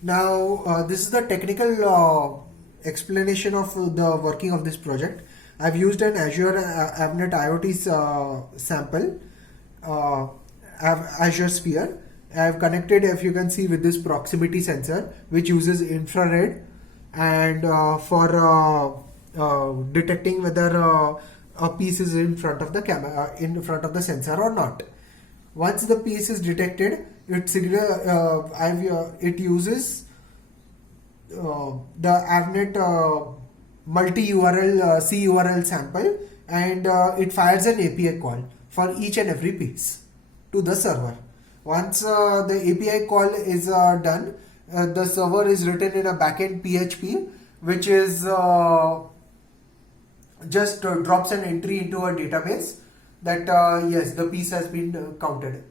Now, this is the technical explanation of the working of this project. I've used an Azure Avnet IoT sample, uh, Azure Sphere. I've connected, if you can see, with this proximity sensor, which uses infrared and for detecting whether a piece is in front of the camera, in front of the sensor or not. Once the piece is detected, it uses the Avnet multi URL CURL sample, and it fires an API call for each and every piece to the server. Once the API call is done, the server is written in a backend PHP, which is just drops an entry into a database that yes, the piece has been counted.